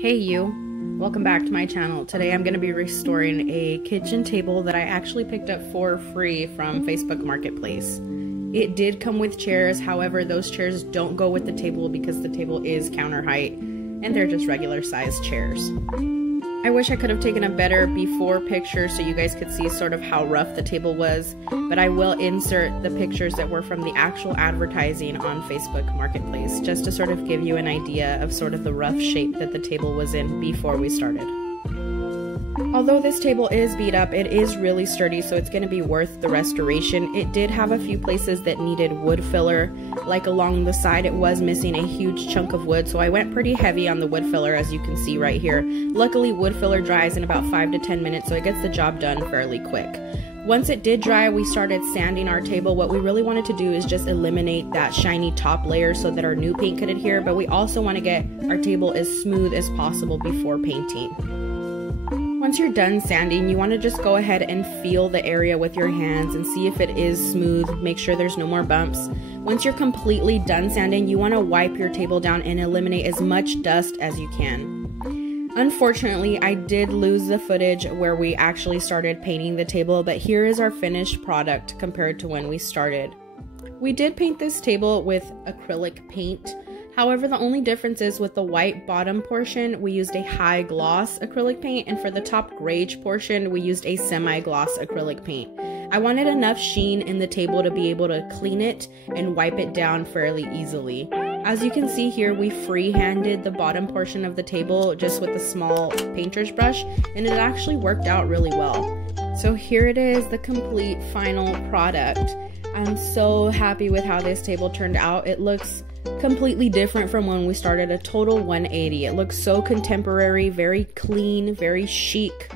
Hey you, welcome back to my channel. Today I'm going to be restoring a kitchen table that I actually picked up for free from Facebook Marketplace. It did come with chairs, however those chairs don't go with the table because the table is counter height and they're just regular sized chairs. I wish I could have taken a better before picture so you guys could see sort of how rough the table was, but I will insert the pictures that were from the actual advertising on Facebook Marketplace just to sort of give you an idea of sort of the rough shape that the table was in before we started. Although this table is beat up, it is really sturdy, so it's going to be worth the restoration. It did have a few places that needed wood filler, like along the side it was missing a huge chunk of wood, so I went pretty heavy on the wood filler, as you can see right here. Luckily wood filler dries in about 5 to 10 minutes, so it gets the job done fairly quick. Once it did dry, we started sanding our table. What we really wanted to do is just eliminate that shiny top layer so that our new paint could adhere, but we also want to get our table as smooth as possible before painting. Once you're done sanding, you want to just go ahead and feel the area with your hands and see if it is smooth. Make sure there's no more bumps. Once you're completely done sanding, you want to wipe your table down and eliminate as much dust as you can. Unfortunately, I did lose the footage where we actually started painting the table, but here is our finished product compared to when we started. We did paint this table with acrylic paint. However, the only difference is with the white bottom portion, we used a high gloss acrylic paint, and for the top grage portion, we used a semi-gloss acrylic paint. I wanted enough sheen in the table to be able to clean it and wipe it down fairly easily. As you can see here, we free-handed the bottom portion of the table just with a small painter's brush, and it actually worked out really well. So here it is, the complete final product. I'm so happy with how this table turned out. It looks completely different from when we started, a total 180. It looks so contemporary, very clean, very chic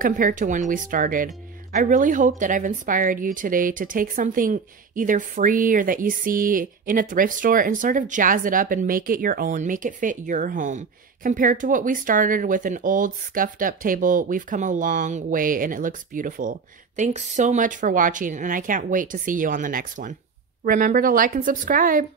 compared to when we started. I really hope that I've inspired you today to take something either free or that you see in a thrift store and sort of jazz it up and make it your own, make it fit your home. Compared to what we started with an old scuffed up table, we've come a long way and it looks beautiful. Thanks so much for watching, and I can't wait to see you on the next one. Remember to like and subscribe.